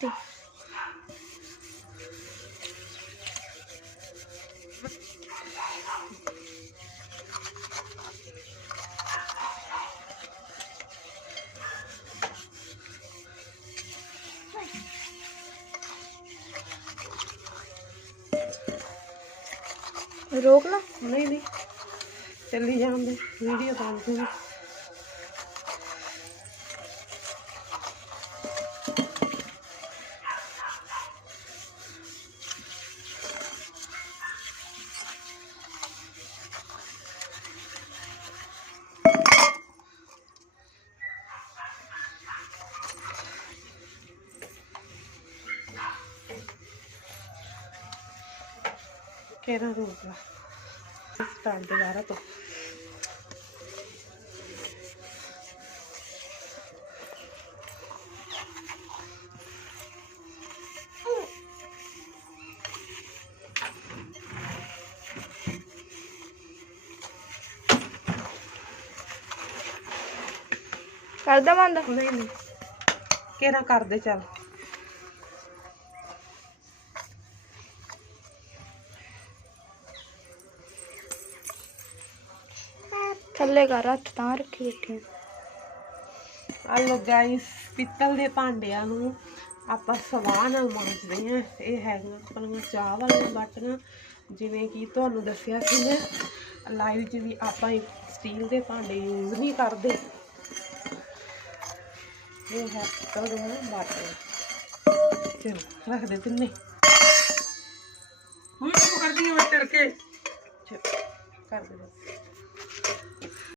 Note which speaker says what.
Speaker 1: ਤੇ ਰੋਕ ਲਾ
Speaker 2: ਨਹੀਂ ਨਹੀਂ। ਚੱਲੀ ਜਾਂਦੇ। ਵੀਡੀਓ ਬਣ ਜੂਗੀ ਕਿਹੜਾ ਰੋਕ ਲਾ। ਸਟਾਰਟ ਦੁਬਾਰਾ ਤੋਂ
Speaker 1: ਕਰਦਾ ਬੰਦ?
Speaker 2: ਨਹੀਂ ਨਹੀਂ। ਕਿਹੜਾ ਕਰਦੇ ਚੱਲ?
Speaker 1: ਥੱਲੇ ਕਰ, ਹੱਥ ਤਾਂ ਰੱਖੀ ਬੈਠੀ
Speaker 2: ਆ। ਲੋ ਗਾਇਸ ਪਿੱਤਲ ਦੇ ਭਾਂਡਿਆਂ ਨੂੰ ਆਪਾਂ ਸਵਾਹ ਨਾਲ ਮਾਂਜਦੇ ਆ। ਇਹ ਹੈਗੀਆਂ ਆਪਣੀਆਂ ਚਾਹ ਵਾਲੀਆਂ ਬਰਤਨਾਂ ਜਿਵੇਂ ਕਿ ਤੁਹਾਨੂੰ ਦੱਸਿਆ ਸੀ ਮੈਂ ਲਾਈਵ 'ਚ ਵੀ ਆਪਾਂ ਸਟੀਲ ਦੇ ਭਾਂਡੇ ਯੂਜ਼ ਨਹੀਂ ਕਰਦੇ। ਇਹ ਹੈ ਪਿੱਤਲ ਦੇ ਬਰਤਨ ਚਲੋ, ਰੱਖ ਦੇ ਤਿੰਨੇ।
Speaker 3: ਹੁਣ ਤੂੰ ਕਰਦੀ ਹੈ ਮੈਂ ਤੇਰੇ
Speaker 2: ਚਲੋ। ਕਰ ਦੇ ਬਸ